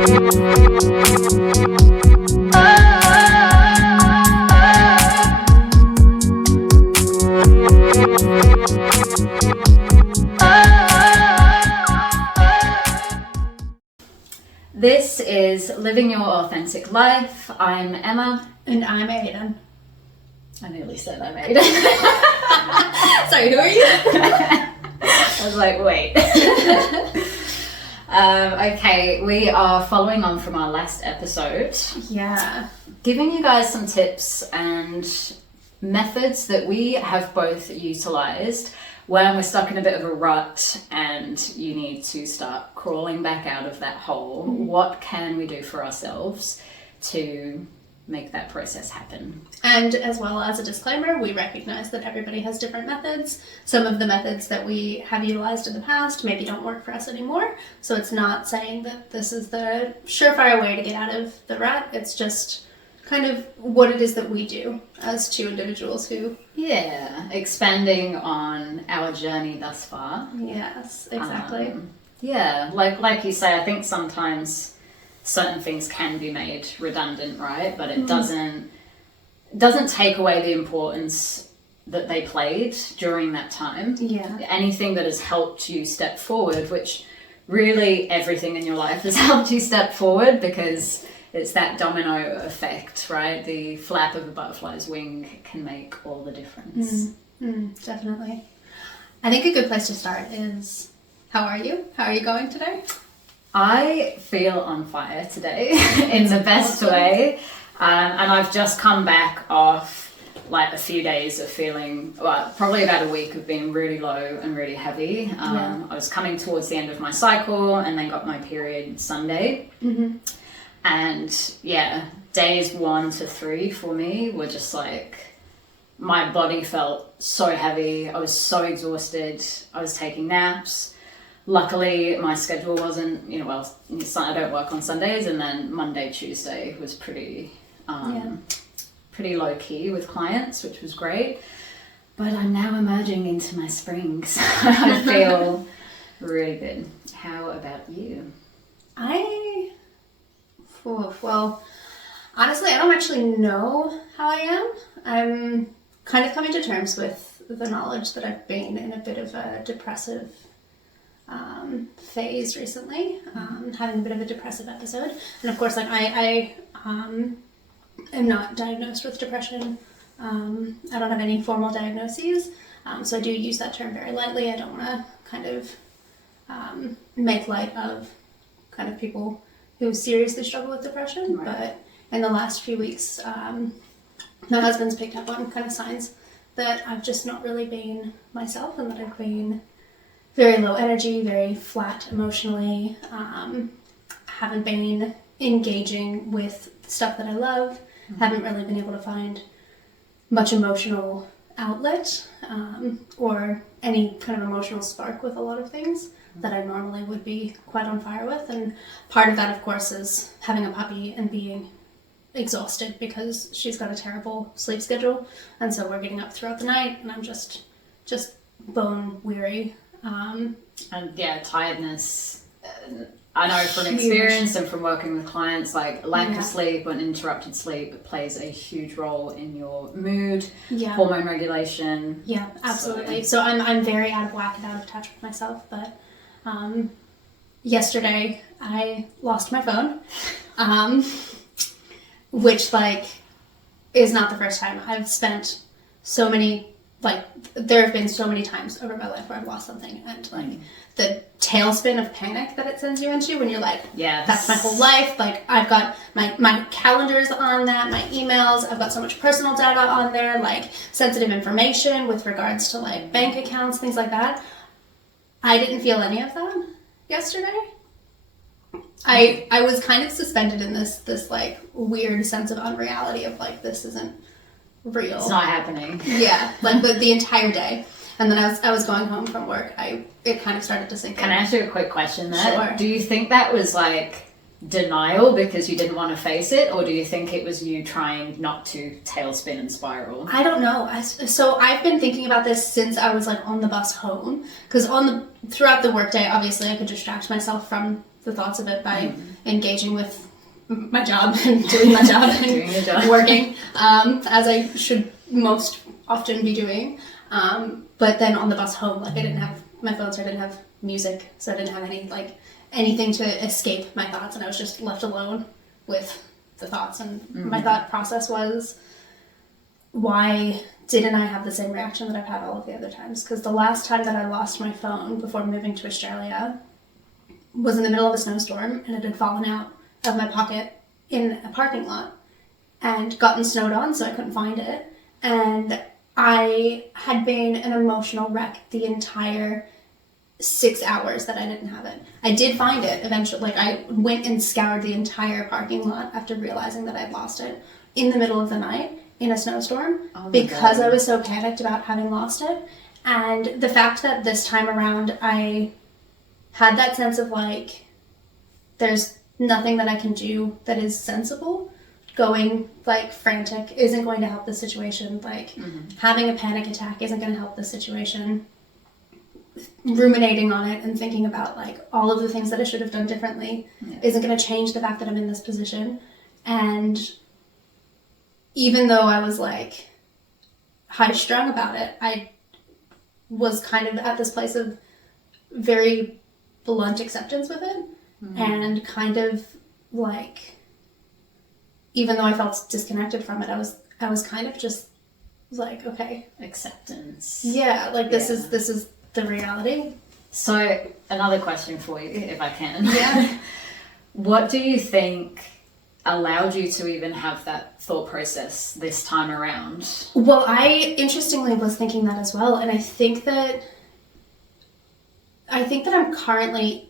This is Living Your Authentic Life. I'm Emma. And I'm Aiden. I nearly said I'm Aiden. Sorry, who are you? I was like, wait. Okay, we are following on from our last episode. Yeah. Giving you guys some tips and methods that we have both utilized when we're stuck in a bit of a rut and you need to start crawling back out of that hole. What can we do for ourselves to make that process happen? And as well as a disclaimer, we recognize that everybody has different methods. Some of the methods that we have utilized in the past maybe don't work for us anymore. So it's not saying that this is the surefire way to get out of the rut. It's just kind of what it is that we do as two individuals who... Yeah, expanding on our journey thus far. Yes, exactly. Yeah, like you say, I think sometimes certain things can be made redundant, right? But it doesn't take away the importance that they played during that time. Yeah. Anything that has helped you step forward, which really everything in your life has helped you step forward, because it's that domino effect, right? The flap of a butterfly's wing can make all the difference. Definitely. I think a good place to start is, how are you? How are you going today? I feel on fire today in the best way. And I've just come back off like a few days of feeling, well, probably about a week of being really low and really heavy. I was coming towards the end of my cycle and then got my period Sunday. And yeah, days 1 to 3 for me were just like, my body felt so heavy. I was so exhausted. I was taking naps. Luckily, my schedule wasn't, I don't work on Sundays, and then Monday, Tuesday was pretty low key with clients, which was great. But I'm now emerging into my spring, so I feel really good. How about you? Well, honestly, I don't actually know how I am. I'm kind of coming to terms with the knowledge that I've been in a bit of a depressive phase recently, having a bit of a depressive episode. And of course, like I am not diagnosed with depression. I don't have any formal diagnoses, so I do use that term very lightly. I don't want to kind of make light of kind of people who seriously struggle with depression, right. But in the last few weeks, my husband's picked up on kind of signs that I've just not really been myself, and that I've been very low energy, very flat emotionally, haven't been engaging with stuff that I love, haven't really been able to find much emotional outlet, or any kind of emotional spark with a lot of things that I normally would be quite on fire with. And part of that, of course, is having a puppy and being exhausted because she's got a terrible sleep schedule, and so we're getting up throughout the night and I'm just bone weary. And yeah, tiredness. I know from experience and from working with clients, like lack of sleep and interrupted sleep plays a huge role in your mood, hormone regulation. Yeah, absolutely. So I'm very out of whack and out of touch with myself. But yesterday I lost my phone, which like is not the first time. I've spent so many, like there have been so many times over my life where I've lost something, and like the tailspin of panic that it sends you into when you're like, that's my whole life. Like I've got my calendars on that, my emails, I've got so much personal data on there, like sensitive information with regards to like bank accounts, things like that. I didn't feel any of that yesterday. I was kind of suspended in this like weird sense of unreality of like, this isn't real. It's not happening. Yeah, like the entire day. And then I was going home from work. It kind of started to sink in. Can I ask you a quick question there? Sure. Do you think that was like denial because you didn't want to face it, or do you think it was you trying not to tailspin and spiral? I don't know. So I've been thinking about this since I was like on the bus home, because throughout the workday, obviously I could distract myself from the thoughts of it by engaging with my job and doing my job and Doing your job. working, as I should most often be doing. But then on the bus home, like I didn't have my phone, so I didn't have music, so I didn't have anything to escape my thoughts, and I was just left alone with the thoughts. And my thought process was, why didn't I have the same reaction that I've had all of the other times? Because the last time that I lost my phone before moving to Australia was in the middle of a snowstorm, and it had fallen out of my pocket in a parking lot and gotten snowed on, so I couldn't find it. And I had been an emotional wreck the entire 6 hours that I didn't have it. I did find it eventually. Like, I went and scoured the entire parking lot after realizing that I'd lost it in the middle of the night in a snowstorm because I was so panicked about having lost it. And the fact that this time around I had that sense of like, there's nothing that I can do that is sensible. Going like frantic isn't going to help the situation. Like having a panic attack isn't going to help the situation. Ruminating on it and thinking about like all of the things that I should have done differently isn't going to change the fact that I'm in this position. And even though I was like high strung about it, I was kind of at this place of very blunt acceptance with it, and kind of like, even though I felt disconnected from it, I was kind of just like, okay, acceptance. Yeah, like this is the reality. So another question for you, if I can. Yeah. What do you think allowed you to even have that thought process this time around? Well, I interestingly was thinking that as well, and I think that I'm currently,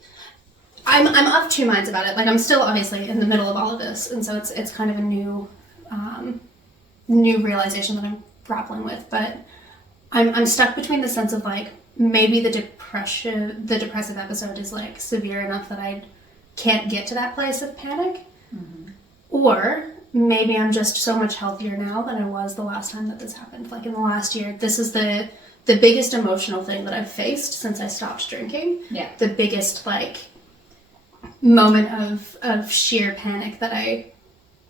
I'm of two minds about it. Like, I'm still obviously in the middle of all of this, and so it's kind of a new realization that I'm grappling with. But I'm stuck between the sense of like, maybe the depressive episode is like severe enough that I can't get to that place of panic, or maybe I'm just so much healthier now than I was the last time that this happened. Like in the last year, this is the biggest emotional thing that I've faced since I stopped drinking. Yeah. The biggest like moment of sheer panic that I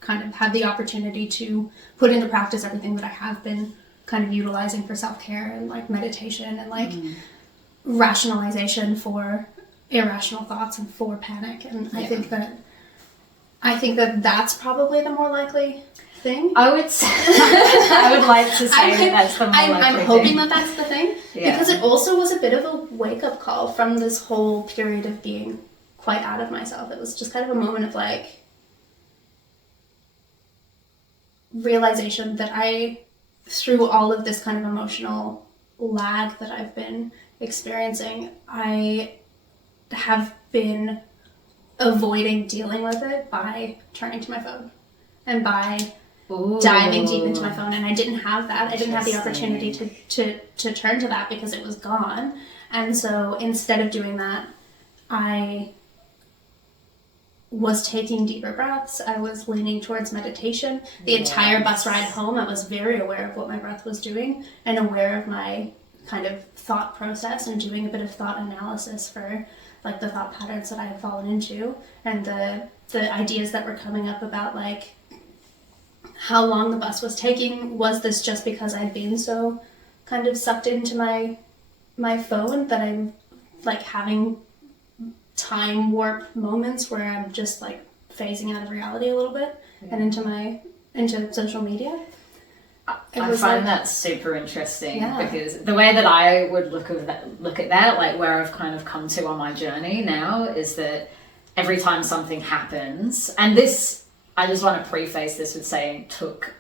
kind of had the opportunity to put into practice everything that I have been kind of utilizing for self-care and like meditation and like rationalization for irrational thoughts and for panic. And I think that that's probably the more likely thing. I would say, I would like to say that's the more likely thing. I'm hoping that that's the thing, because it also was a bit of a wake-up call from this whole period of being quite out of myself. It was just kind of a moment of like realization that through all of this kind of emotional lag that I've been experiencing, I have been avoiding dealing with it by turning to my phone and by diving deep into my phone. And I didn't have that. I didn't have the opportunity to turn to that because it was gone. And so instead of doing that, I was taking deeper breaths. I was leaning towards meditation. The entire bus ride home, I was very aware of what my breath was doing and aware of my kind of thought process and doing a bit of thought analysis for like the thought patterns that I had fallen into and the ideas that were coming up about like how long the bus was taking. Was this just because I'd been so kind of sucked into my phone that I'm like having time warp moments where I'm just like phasing out of reality a little bit and into social media? I find that super interesting because the way that I would look at that, like where I've kind of come to on my journey now, is that every time something happens, and this, I just want to preface this with saying took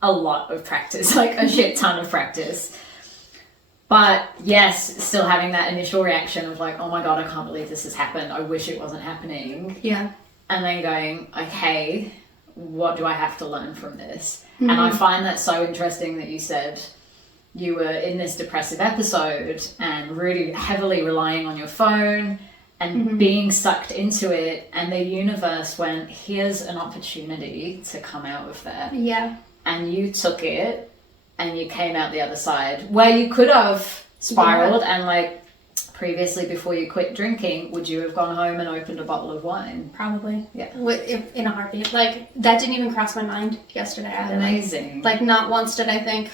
a lot of practice, like a shit ton of practice. But yes, still having that initial reaction of like, oh my God, I can't believe this has happened. I wish it wasn't happening. Yeah. And then going, okay, what do I have to learn from this? And I find that so interesting that you said you were in this depressive episode and really heavily relying on your phone and being sucked into it. And the universe went, here's an opportunity to come out of that. Yeah. And you took it and you came out the other side where you could have spiraled and like previously, before you quit drinking, would you have gone home and opened a bottle of wine? Probably. Yeah. In a heartbeat. Like, that didn't even cross my mind yesterday either. Amazing. Like, not once did I think,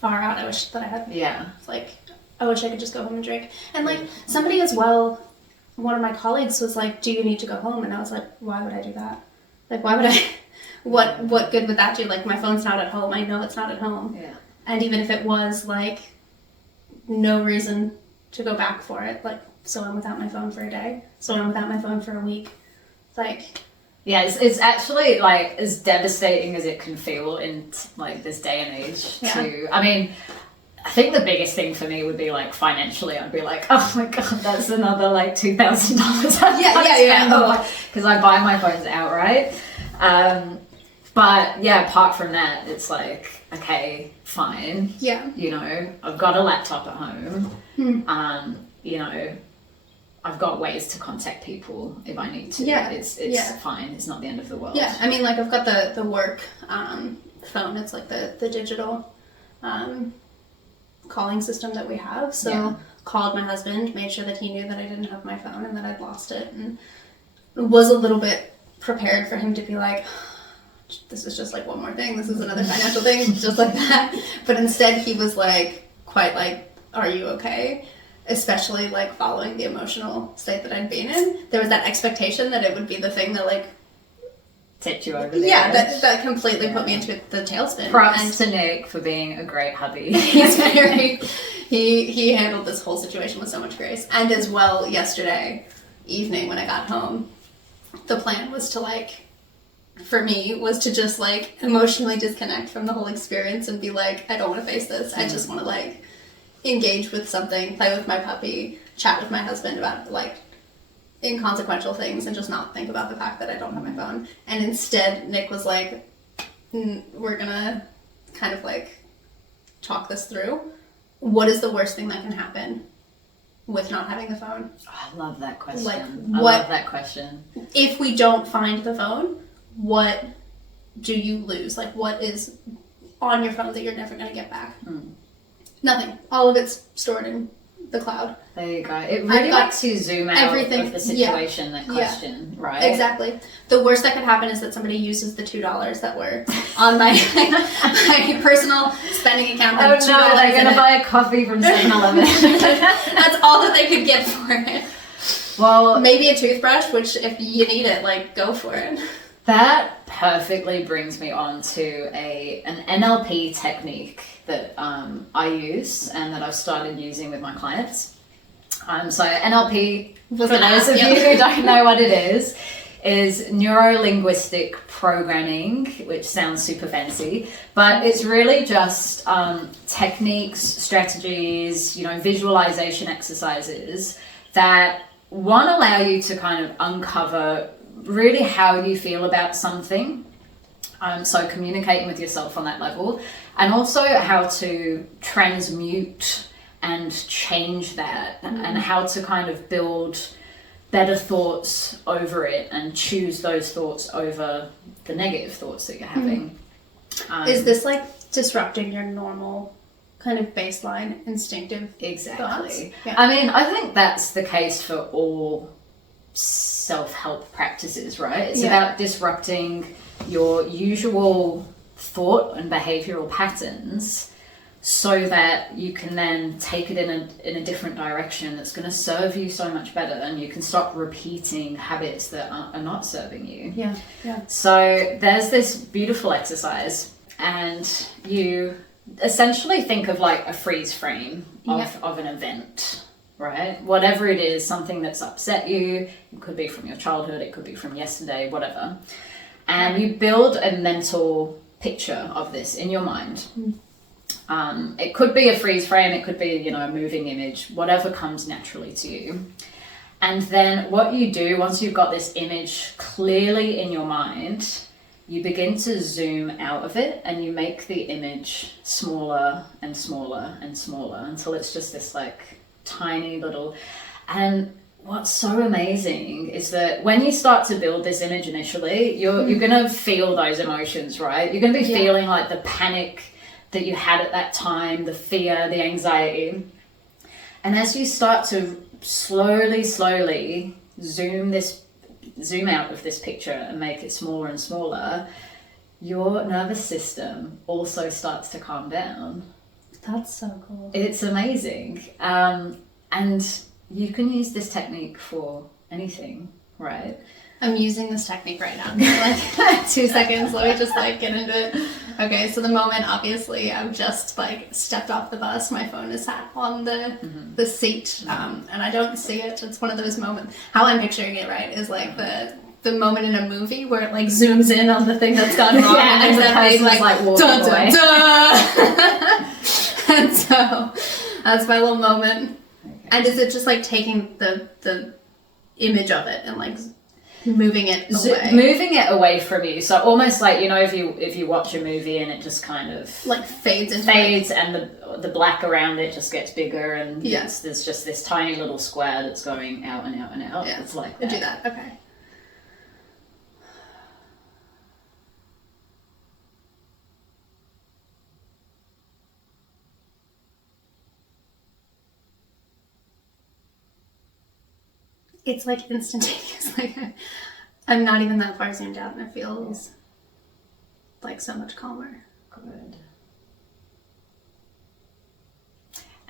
far out, I wish that I had. Yeah. Like, I wish I could just go home and drink. And, like, somebody as well, one of my colleagues was like, do you need to go home? And I was like, why would I do that? Like, why would I? What good would that do? Like, my phone's not at home. I know it's not at home. Yeah. And even if it was, like, no reason to go back for it, like, so I'm without my phone for a day, so I'm without my phone for a week, like... Yeah, it's actually, like, as devastating as it can feel in, like, this day and age to... I mean, I think the biggest thing for me would be, like, financially, I'd be like, oh my god, that's another, like, $2,000 Yeah. Because I buy my phones outright. But, yeah, apart from that, it's like, okay, fine. Yeah. You know, I've got a laptop at home. You know, I've got ways to contact people if I need to. Yeah. It's fine. It's not the end of the world. Yeah, I mean, like, I've got the work phone. It's like the digital calling system that we have. So called my husband, made sure that he knew that I didn't have my phone and that I'd lost it, and was a little bit prepared for him to be like, this is just like one more thing. This is another financial thing, just like that. But instead he was like, quite like, are you okay? Especially like following the emotional state that I'd been in. There was that expectation that it would be the thing that like tipped you over the edge. That completely put me into the tailspin. Props to Nick for being a great hubby. He's very, he handled this whole situation with so much grace. And as well, yesterday evening when I got home, the plan was to like, for me, was to just like emotionally disconnect from the whole experience and be like, I don't want to face this. I just want to like engage with something, play with my puppy, chat with my husband about like inconsequential things and just not think about the fact that I don't have my phone. And instead Nick was like, we're gonna kind of like talk this through. What is the worst thing that can happen with not having the phone? Oh, I love that question. Like, I love that question. If we don't find the phone, what do you lose? Like, what is on your phone that you're never going to get back? Nothing. All of it's stored in the cloud. There you go. It really lets you zoom out of the situation, that question, right? Exactly. The worst that could happen is that somebody uses the $2 that were on my personal spending account. Oh no, they're going to buy a coffee from 7-Eleven. That's all that they could get for it. Well, maybe a toothbrush, which if you need it, like, go for it. That perfectly brings me on to an NLP technique that I use and that I've started using with my clients. So NLP, for those of you who don't know what it is Neuro-Linguistic programming, which sounds super fancy, but it's really just techniques, strategies, you know, visualization exercises that allow you to kind of uncover really how you feel about something, so communicating with yourself on that level, and also how to transmute and change that, and how to kind of build better thoughts over it and choose those thoughts over the negative thoughts that you're having. Is this like disrupting your normal kind of baseline instinctive thoughts? Yeah. I mean, I think that's the case for all self-help practices, right? It's about disrupting your usual thought and behavioral patterns so that you can then take it in a different direction that's going to serve you so much better, and you can stop repeating habits that are not serving you. So there's this beautiful exercise, and you essentially think of like a freeze frame of an event, right? Whatever it is, something that's upset you. It could be from your childhood, it could be from yesterday, whatever. And you build a mental picture of this in your mind. It could be a freeze frame, it could be, you know, a moving image, whatever comes naturally to you. And then what you do, once you've got this image clearly in your mind, you begin to zoom out of it and you make the image smaller and smaller and smaller until it's just this like tiny little. And what's so amazing is that when you start to build this image initially, you're going to feel those emotions, right? You're going to be feeling like the panic that you had at that time, the fear, the anxiety. And as you start to slowly zoom out of this picture and make it smaller and smaller, your nervous system also starts to calm down. That's so cool. It's amazing. And you can use this technique for anything, right? I'm using this technique right now. Like 2 seconds, let me just like get into it. Okay, so the moment, obviously, I've just like stepped off the bus. My phone is sat on the seat, and I don't see it. It's one of those moments. How I'm picturing it, right, is like the moment in a movie where it like zooms in on the thing that's gone wrong, yeah, and there's that big like dun, dun, dun. And so that's my little moment. Okay. And is it just like taking the image of it and like moving it away? Moving it away from you. So almost like, you know, if you watch a movie and it just kind of like fades and the black around it just gets bigger, and there's just this tiny little square that's going out and out and out. Yeah. It's like that. I do that. Okay. It's like instantaneous. Like I'm not even that far zoomed out, and it feels like so much calmer. Good.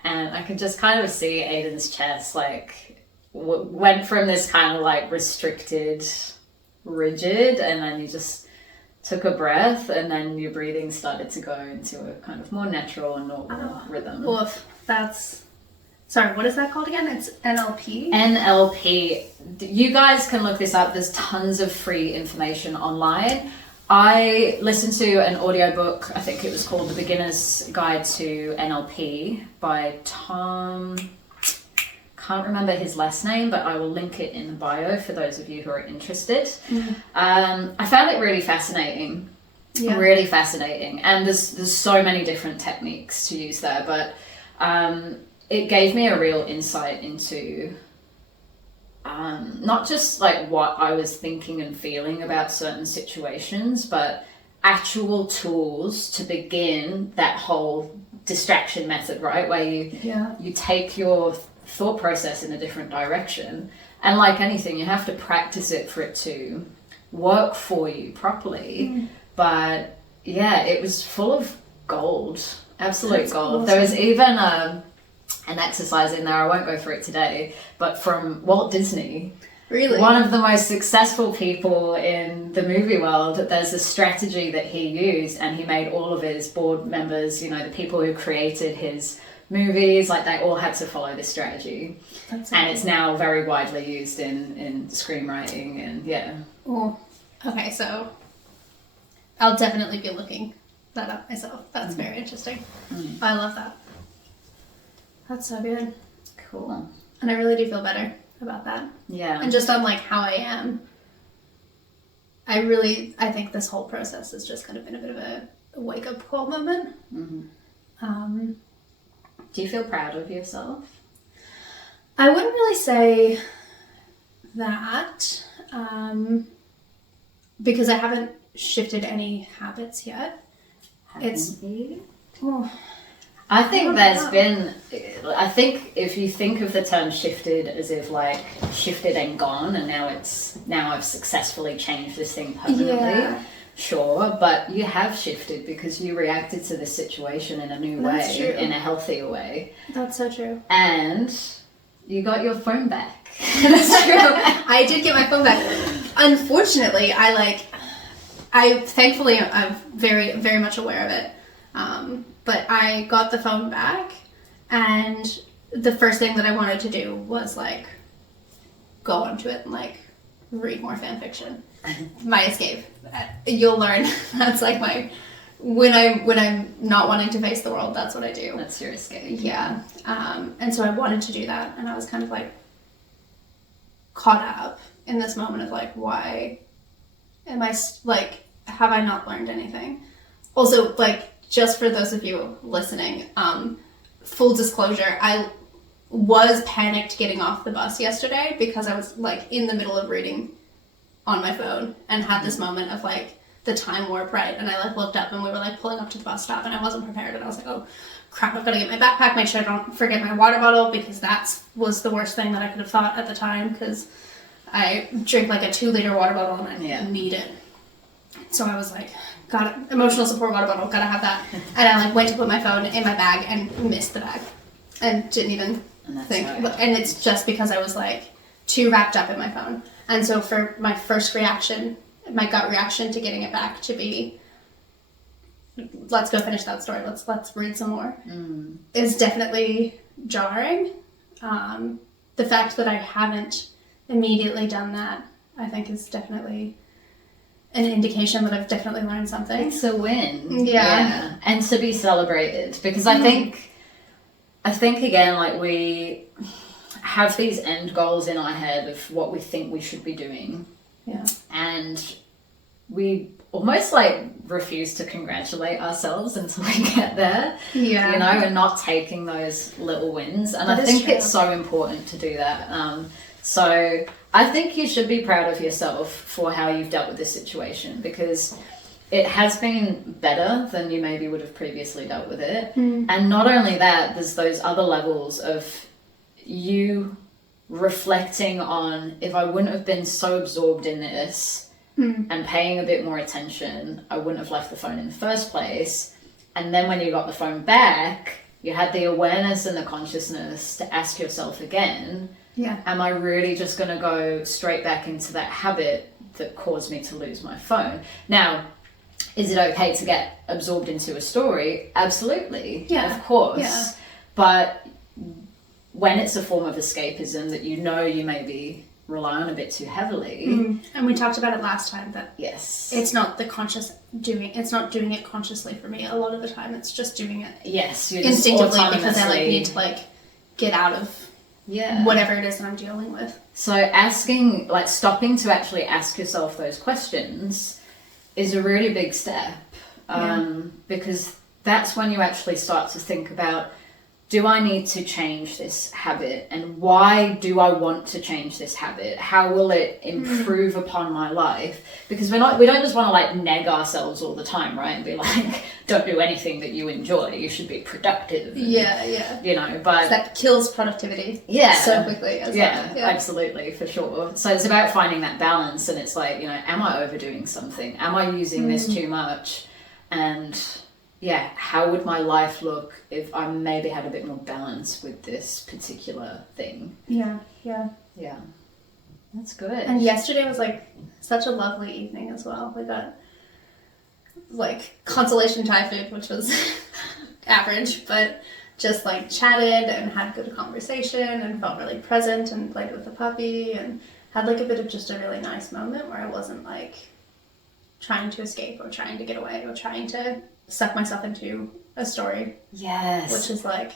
And I could just kind of see Aiden's chest like went from this kind of like restricted, rigid, and then you just took a breath, and then your breathing started to go into a kind of more natural and normal rhythm. Oof, sorry, what is that called again? It's NLP? NLP. You guys can look this up. There's tons of free information online. I listened to an audiobook, I think it was called The Beginner's Guide to NLP by Tom, can't remember his last name, but I will link it in the bio for those of you who are interested. I found it really fascinating. Yeah. Really fascinating. And there's so many different techniques to use there, but it gave me a real insight into not just like what I was thinking and feeling about certain situations, but actual tools to begin that whole distraction method, right? Where you take your thought process in a different direction. And like anything, you have to practice it for it to work for you properly. But yeah, it was full of gold, absolute gold. Awesome. There was even an exercise in there, I won't go through it today, but from Walt Disney. Really? One of the most successful people in the movie world. There's a strategy that he used, and he made all of his board members, you know, the people who created his movies, like they all had to follow this strategy. That's and it's now very widely used in screenwriting, and yeah. Oh, okay, so I'll definitely be looking that up myself. That's very interesting. I love that. That's so good. Cool. And I really do feel better about that. Yeah. And just on like how I am, I think this whole process has just kind of been a bit of a wake-up call moment. Do you feel proud of yourself? I wouldn't really say that, because I haven't shifted any habits yet. I think I think if you think of the term shifted as if like shifted and gone, and now I've successfully changed this thing permanently. Sure, but you have shifted because you reacted to this situation in a new way, in a healthier way. That's so true. And you got your phone back. That's true. I did get my phone back. Unfortunately, thankfully I'm very, very much aware of it. But I got the phone back, and the first thing that I wanted to do was like go onto it and like read more fan fiction. My escape. You'll learn. That's like when I'm not wanting to face the world, that's what I do. That's your escape. Yeah. And so I wanted to do that, and I was kind of like caught up in this moment of like, why am I like, have I not learned anything? Also, like, just for those of you listening, full disclosure, I was panicked getting off the bus yesterday because I was like in the middle of reading on my phone and had this moment of like the time warp right, and I like looked up and we were like pulling up to the bus stop, and I wasn't prepared, and I was like, oh crap, I've got to get my backpack, make sure I don't forget my water bottle, because that was the worst thing that I could have thought at the time, because I drink like a 2-liter water bottle and I need it. So I was like, got it, emotional support water bottle, gotta have that. And I like went to put my phone in my bag and missed the bag and didn't even think. And it's just because I was like too wrapped up in my phone. And so for my first reaction, my gut reaction to getting it back to be, let's go finish that story, let's read some more, is definitely jarring. The fact that I haven't immediately done that, I think, is definitely an indication that I've definitely learned something. It's a win. Yeah. And to be celebrated, because I think again, like, we have these end goals in our head of what we think we should be doing. Yeah. And we almost like refuse to congratulate ourselves until we get there. Yeah. You know, we're not taking those little wins. And That I is think true. it's so important to do that. So I think you should be proud of yourself for how you've dealt with this situation, because it has been better than you maybe would have previously dealt with it. And not only that, there's those other levels of you reflecting on, if I wouldn't have been so absorbed in this and paying a bit more attention, I wouldn't have left the phone in the first place. And then when you got the phone back, you had the awareness and the consciousness to ask yourself again, am I really just going to go straight back into that habit that caused me to lose my phone? Now, is it okay to get absorbed into a story? Absolutely. Yeah. Of course. Yeah. But when it's a form of escapism that you know you maybe rely on a bit too heavily. And we talked about it last time, that Yes. it's not the conscious doing, it's not doing it consciously for me. A lot of the time it's just doing it Yes. You're just instinctively, because I like autonomously- need to like get out of whatever it is that I'm dealing with. So asking, like, stopping to actually ask yourself those questions is a really big step, because that's when you actually start to think about, do I need to change this habit, and why do I want to change this habit? How will it improve upon my life? Because we don't just want to like neg ourselves all the time, right? And be like, don't do anything that you enjoy. You should be productive. And, you know, but that kills productivity so quickly as well. Absolutely, for sure. So it's about finding that balance, and it's like, you know, am I overdoing something? Am I using this too much? And how would my life look if I maybe had a bit more balance with this particular thing? Yeah. That's good. And yesterday was like such a lovely evening as well. We got like consolation Thai food, which was average, but just like chatted and had good conversation and felt really present and played with the puppy and had like a bit of just a really nice moment where I wasn't like trying to escape or trying to get away or trying to suck myself into a story. Yes. Which is like...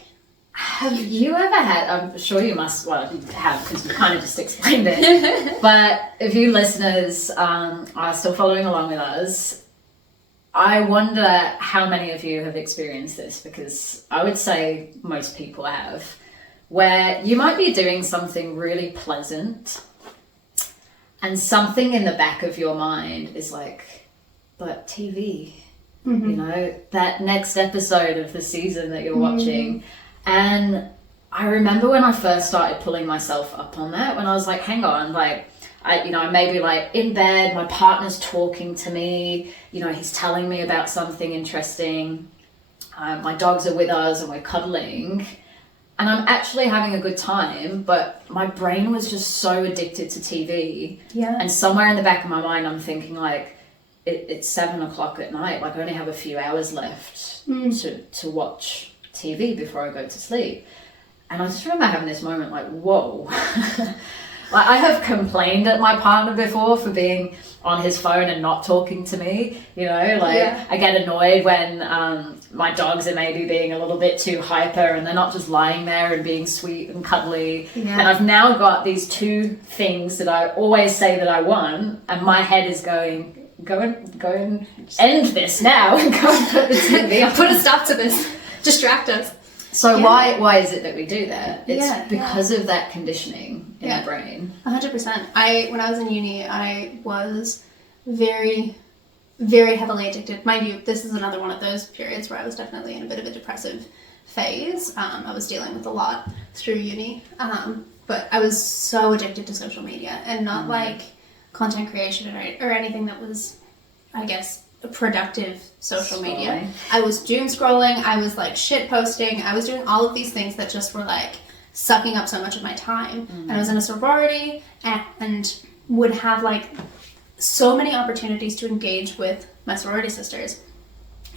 Have you ever had, I'm sure you must, well, you have, because you kind of just explained it, but if you listeners are still following along with us, I wonder how many of you have experienced this, because I would say most people have, where you might be doing something really pleasant and something in the back of your mind is like, but TV, you know, that next episode of the season that you're watching. And I remember when I first started pulling myself up on that, when I was like, hang on, like, I maybe like in bed, my partner's talking to me, you know, he's telling me about something interesting. My dogs are with us and we're cuddling. And I'm actually having a good time, but my brain was just so addicted to TV. Yeah. And somewhere in the back of my mind, I'm thinking like, it's 7 o'clock at night. Like I only have a few hours left to watch TV before I go to sleep. And I just remember having this moment like, whoa. Like I have complained at my partner before for being on his phone and not talking to me, you know, like I get annoyed when my dogs are maybe being a little bit too hyper and they're not just lying there and being sweet and cuddly. And I've now got these two things that I always say that I want, and my head is going, go and end this now and go and put the TV on. Put a stop to this. Distract us. So why is it that we do that? It's because of that conditioning in our brain. 100%. When I was in uni, I was very very heavily addicted. Mind you, this is another one of those periods where I was definitely in a bit of a depressive phase. I was dealing with a lot through uni, but I was so addicted to social media, and not like content creation or anything that was, I guess, productive social media. I was doom scrolling, I was like shit posting, I was doing all of these things that just were like sucking up so much of my time. And I was in a sorority and would have like so many opportunities to engage with my sorority sisters.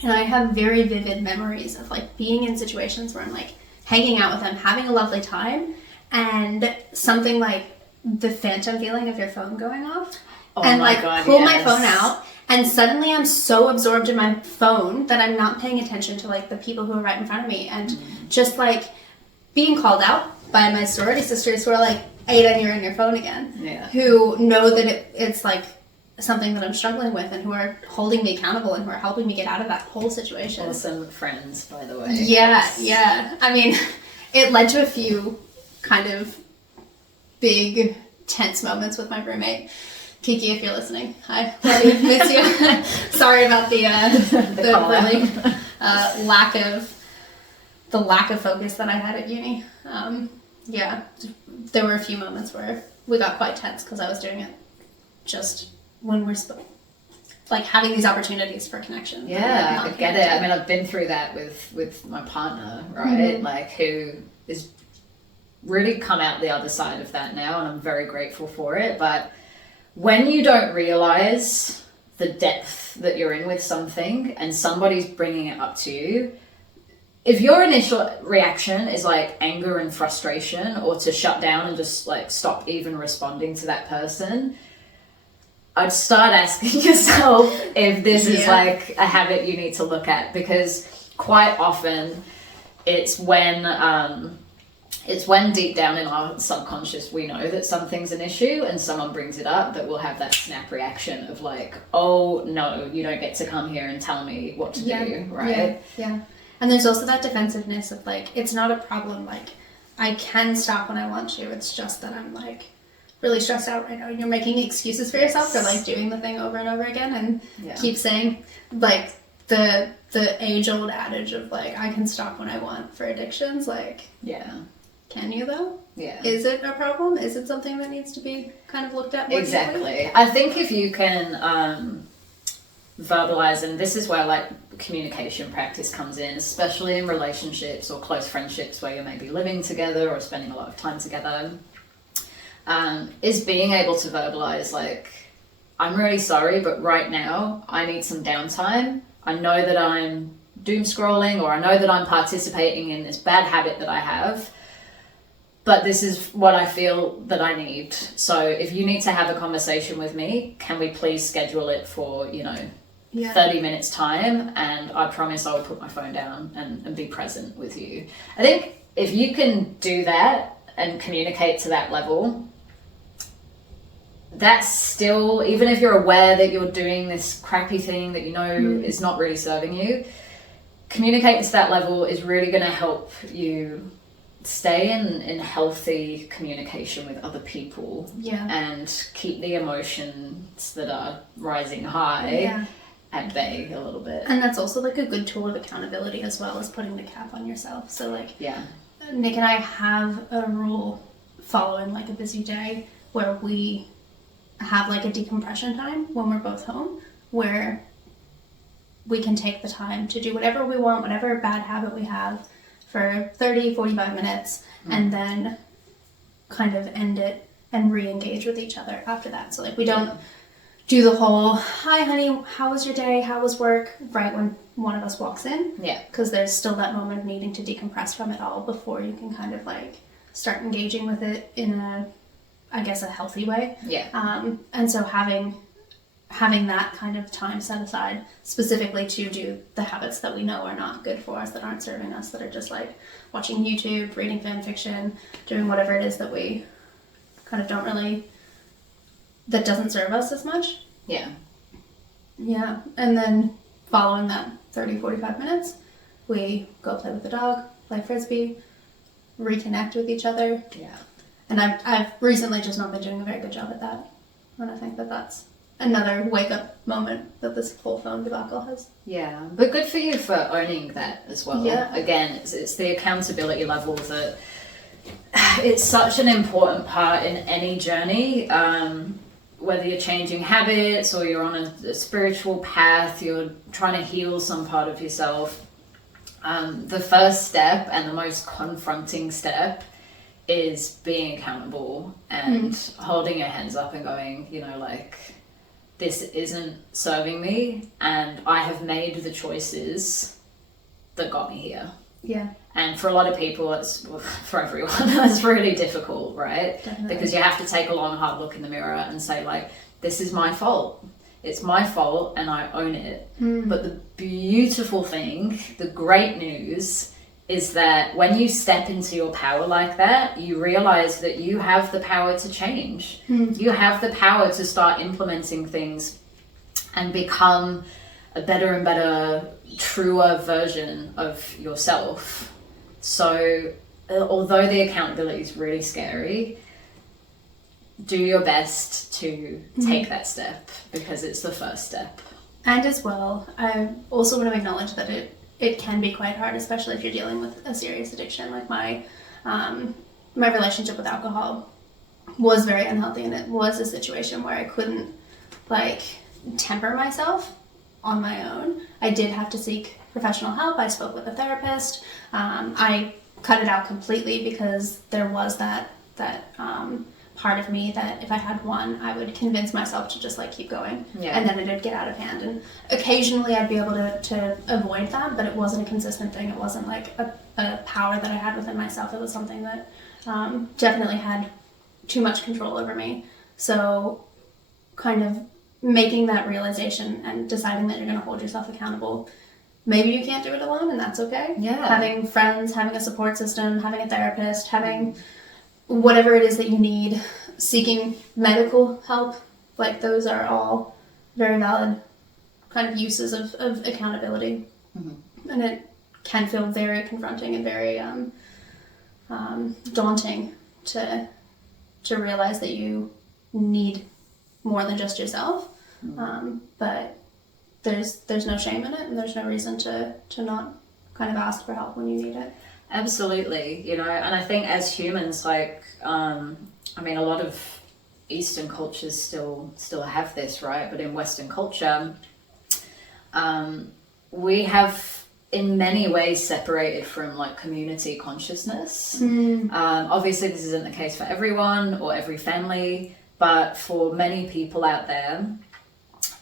And I have very vivid memories of like being in situations where I'm like hanging out with them, having a lovely time, and something like the phantom feeling of your phone going off. And my phone out, and suddenly I'm so absorbed in my phone that I'm not paying attention to like the people who are right in front of me, and just like being called out by my sorority sisters who are like, Aiden, you're in your phone again. Yeah. Who know that it's like something that I'm struggling with, and who are holding me accountable and who are helping me get out of that whole situation. Awesome friends, by the way. Yeah. I mean, it led to a few kind of big tense moments with my roommate. Kiki, if you're listening, I love you, miss you. Sorry about the really lack of focus that I had at uni. There were a few moments where we got quite tense because I was doing it just when we're like having these opportunities for connection. Yeah, I get it. I mean, I've been through that with my partner, right? Like, who is really come out the other side of that now, and I'm very grateful for it. But when you don't realize the depth that you're in with something and somebody's bringing it up to you, if your initial reaction is like anger and frustration, or to shut down and just like stop even responding to that person, I'd start asking yourself if this is like a habit you need to look at, because quite often it's when deep down in our subconscious we know that something's an issue and someone brings it up, that we'll have that snap reaction of like, oh no, you don't get to come here and tell me what to do, right? Yeah. And there's also that defensiveness of like, it's not a problem, like I can stop when I want to, it's just that I'm like really stressed out right now, and you're making excuses for yourself for like doing the thing over and over again, and keep saying like the age-old adage of like, I can stop when I want for addictions, like can you though? Yeah. Is it a problem? Is it something that needs to be kind of looked at more Exactly. deeply? I think if you can verbalize, and this is where like communication practice comes in, especially in relationships or close friendships where you're maybe living together or spending a lot of time together, is being able to verbalize like, I'm really sorry, but right now I need some downtime. I know that I'm doom scrolling, or I know that I'm participating in this bad habit that I have, but this is what I feel that I need. So if you need to have a conversation with me, can we please schedule it for, 30 minutes time, and I promise I will put my phone down and be present with you. I think if you can do that and communicate to that level, that's still, even if you're aware that you're doing this crappy thing that you know is not really serving you, communicating to that level is really going to help you stay in healthy communication with other people, and keep the emotions that are rising high at bay a little bit. And that's also like a good tool of accountability, as well as putting the cap on yourself. So like Nick and I have a rule following like a busy day where we have like a decompression time when we're both home, where we can take the time to do whatever we want, whatever bad habit we have, for 30, 45 minutes, and then kind of end it and re-engage with each other after that. So like we don't do the whole, hi honey, how was your day, how was work, right when one of us walks in. Because there's still that moment of needing to decompress from it all before you can kind of like start engaging with it in a healthy way. And so having that kind of time set aside specifically to do the habits that we know are not good for us, that aren't serving us, that are just like watching YouTube, reading fan fiction, doing whatever it is that we kind of don't really, that doesn't serve us as much. And then following that 30, 45 minutes, we go play with the dog, play frisbee, reconnect with each other. And I've recently just not been doing a very good job at that. And I think that that's another wake up moment that this whole phone debacle has. Yeah, but good for you for owning that as well. Yeah. Again, it's the accountability level that it's such an important part in any journey. Whether you're changing habits or you're on a spiritual path, you're trying to heal some part of yourself. The first step and the most confronting step is being accountable and holding your hands up and going, you know, like, this isn't serving me and I have made the choices that got me here. Yeah. And for a lot of people, it's, well, for everyone, that's really difficult, right? Definitely. Because you have to take a long, hard look in the mirror and say, like, this is my fault. It's my fault and I own it. But the beautiful thing, the great news, is that when you step into your power like that, you realize that you have the power to change. You have the power to start implementing things and become a better and better, truer version of yourself. So although the accountability is really scary, do your best to take that step, because it's the first step. And as well, I also want to acknowledge that it can be quite hard, especially if you're dealing with a serious addiction. Like my relationship with alcohol was very unhealthy, and it was a situation where I couldn't like temper myself on my own. I did have to seek professional help. I spoke with a therapist. I cut it out completely because there was that part of me that if I had one, I would convince myself to just like keep going. Yeah. And then it'd get out of hand. And occasionally I'd be able to avoid that, but it wasn't a consistent thing. It wasn't like a power that I had within myself. It was something that definitely had too much control over me. So kind of making that realization and deciding that you're going to hold yourself accountable. Maybe you can't do it alone, and that's okay. Yeah. Having friends, having a support system, having a therapist, having whatever it is that you need, seeking medical help, like those are all very valid kind of uses of accountability. And it can feel very confronting and very daunting to realize that you need more than just yourself. But there's no shame in it, and there's no reason to not kind of ask for help when you need it. Absolutely, you know, and I think as humans, like, I mean, a lot of Eastern cultures still have this, right? But in Western culture, we have in many ways separated from like community consciousness. Obviously, this isn't the case for everyone or every family, but for many people out there,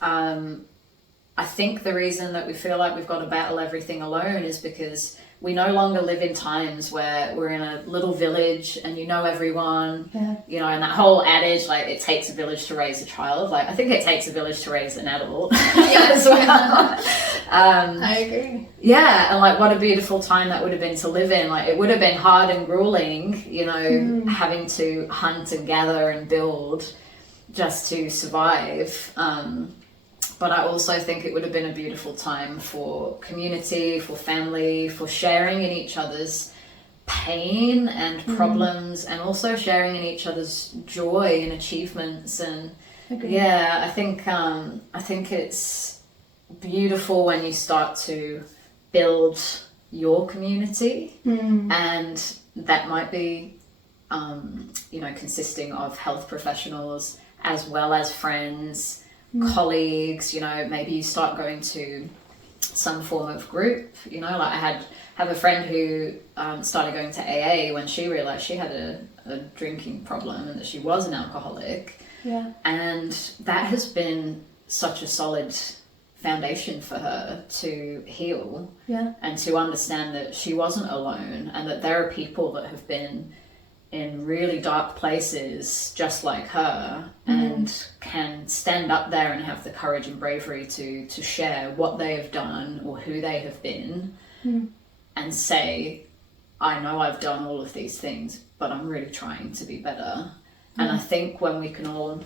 I think the reason that we feel like we've got to battle everything alone is because we no longer live in times where we're in a little village and you know everyone, you know, and that whole adage, like, it takes a village to raise a child. Like, I think it takes a village to raise an adult as well. I agree. Yeah, and like, what a beautiful time that would have been to live in. Like, it would have been hard and grueling, you know, having to hunt and gather and build just to survive. But I also think it would have been a beautiful time for community, for family, for sharing in each other's pain and problems, and also sharing in each other's joy and achievements. And yeah, I think it's beautiful when you start to build your community, and that might be, you know, consisting of health professionals as well as friends, colleagues. You know, maybe you start going to some form of group, you know, like I have a friend who started going to AA when she realized she had a drinking problem and that she was an alcoholic. And that has been such a solid foundation for her to heal and to understand that she wasn't alone, and that there are people that have been in really dark places just like her and can stand up there and have the courage and bravery to share what they have done or who they have been and say, I know I've done all of these things, but I'm really trying to be better. And I think when we can all,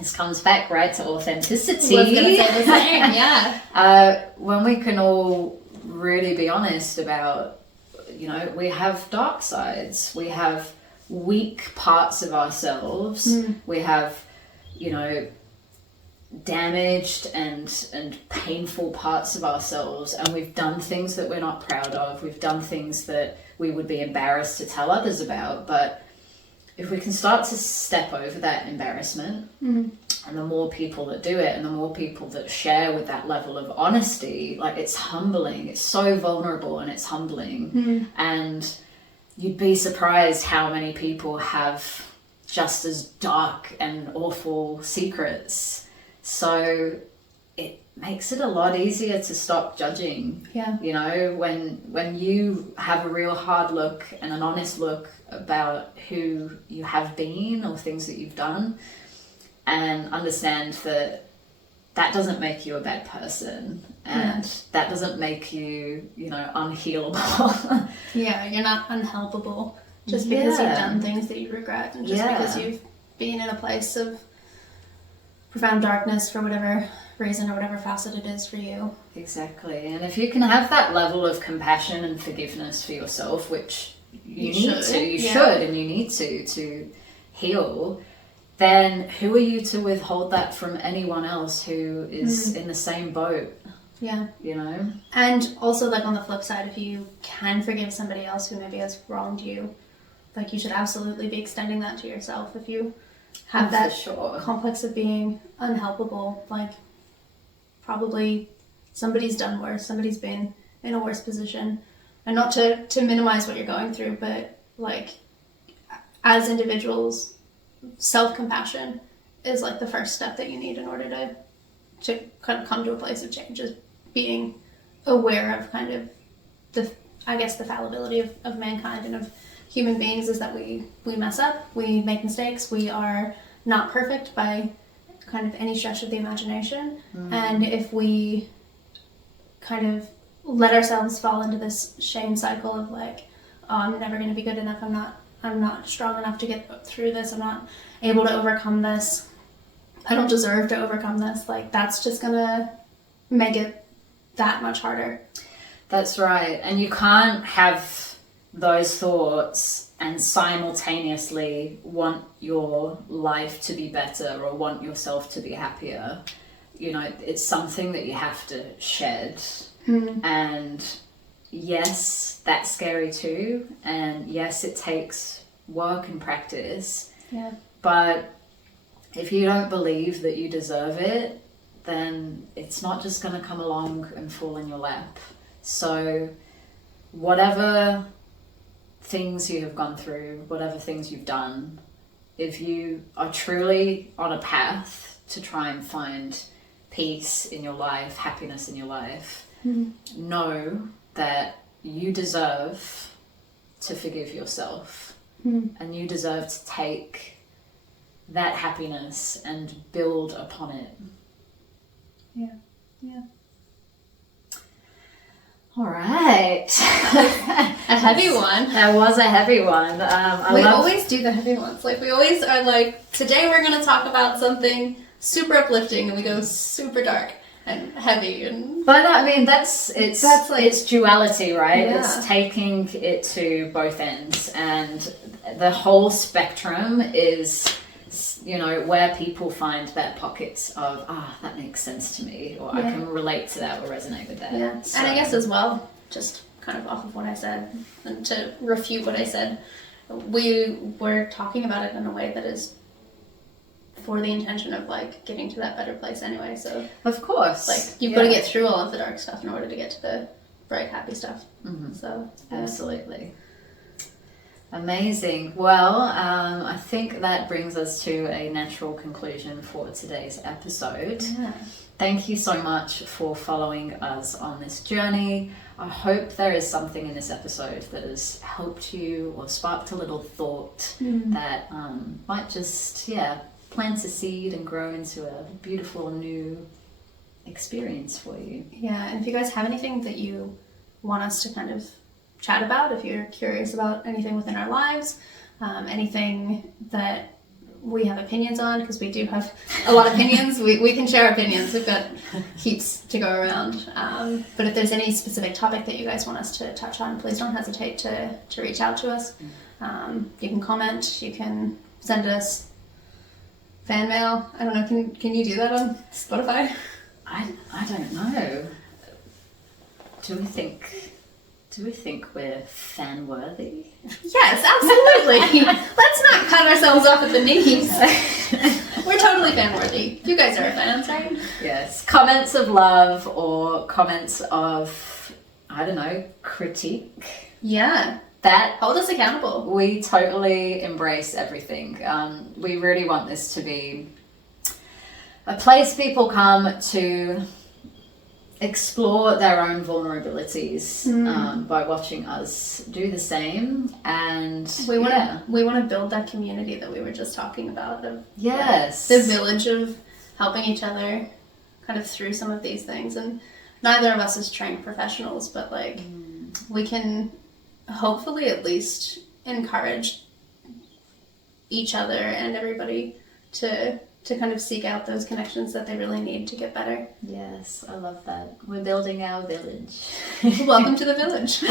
this comes back right to authenticity. I was gonna say the same, when we can all really be honest about, you know, we have dark sides, we have weak parts of ourselves, we have, you know, damaged and painful parts of ourselves, and we've done things that we're not proud of, we've done things that we would be embarrassed to tell others about. But if we can start to step over that embarrassment, and the more people that do it and the more people that share with that level of honesty, like, it's humbling. It's so vulnerable and it's humbling. And you'd be surprised how many people have just as dark and awful secrets. So it makes it a lot easier to stop judging. You know, when you have a real hard look and an honest look about who you have been or things that you've done, and understand that that doesn't make you a bad person, and that doesn't make you, you know, unhealable. You're not unhelpable just because you've done things that you regret, and just because you've been in a place of profound darkness for whatever reason or whatever facet it is for you. Exactly. And if you can have that level of compassion and forgiveness for yourself, which you should and you need to heal, then who are you to withhold that from anyone else who is in the same boat? You know? And also, like, on the flip side, if you can forgive somebody else who maybe has wronged you, like, you should absolutely be extending that to yourself. If you have that complex of being unhelpable, like, probably somebody's done worse, somebody's been in a worse position. And not to minimize what you're going through, but, like, as individuals, self-compassion is, like, the first step that you need in order to kind of come to a place of change, is being aware of kind of the fallibility of mankind and of human beings, is that we mess up, we make mistakes, we are not perfect by kind of any stretch of the imagination. And if we kind of let ourselves fall into this shame cycle of, like, oh, I'm never going to be good enough, I'm not strong enough to get through this, I'm not able to overcome this, I don't deserve to overcome this, like, that's just gonna make it that much harder. That's right. And you can't have those thoughts and simultaneously want your life to be better or want yourself to be happier. You know, it's something that you have to shed. And yes, that's scary too. And yes, it takes work and practice. But if you don't believe that you deserve it, then it's not just going to come along and fall in your lap. So whatever things you have gone through, whatever things you've done, if you are truly on a path to try and find peace in your life, happiness in your life, know that you deserve to forgive yourself, and you deserve to take that happiness and build upon it. All right. A heavy one. That was a heavy one. We always do the heavy ones. Like, we always are like, today we're going to talk about something super uplifting, and we go super dark and heavy. But I mean, it's duality, right? It's taking it to both ends, and the whole spectrum is, you know, where people find their pockets of, that makes sense to me, or I can relate to that or resonate with that. So. And I guess as well, just kind of off of what I said, and to refute what I said, we were talking about it in a way that is for the intention of, like, getting to that better place anyway. So of course, like, you've got to get through all of the dark stuff in order to get to the bright, happy stuff. So absolutely. Amazing. Well, I think that brings us to a natural conclusion for today's episode. Thank you so much for following us on this journey. I hope there is something in this episode that has helped you or sparked a little thought that might just, plant a seed and grow into a beautiful new experience for you. And if you guys have anything that you want us to kind of chat about, if you're curious about anything within our lives, anything that we have opinions on, because we do have a lot of opinions, we can share opinions, we've got heaps to go around, but if there's any specific topic that you guys want us to touch on, please don't hesitate to reach out to us. You can comment, you can send us fan mail. I don't know. Can you do that on Spotify? I don't know. Do we think we're fan worthy? Yes, absolutely. Let's not cut ourselves off at the knees. We're totally fan worthy. You guys are fans, right? Yes. Comments of love or comments of, I don't know, critique. Yeah. That Hold us accountable. we totally embrace everything. We really want this to be a place people come to explore their own vulnerabilities by watching us do the same, and We want to build that community that we were just talking about. Of yes, the village of helping each other, kind of through some of these things. And neither of us is trained professionals, but like we can hopefully at least encourage each other and everybody to kind of seek out those connections that they really need to get better. Yes, I love that. We're building our village. Welcome to the village.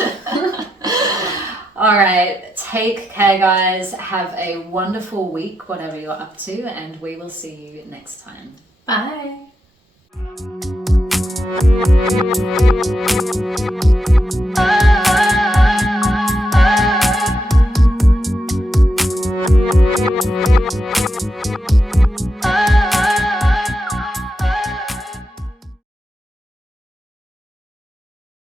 All right, take care, guys. Have a wonderful week, whatever you're up to, and we will see you next time. Bye.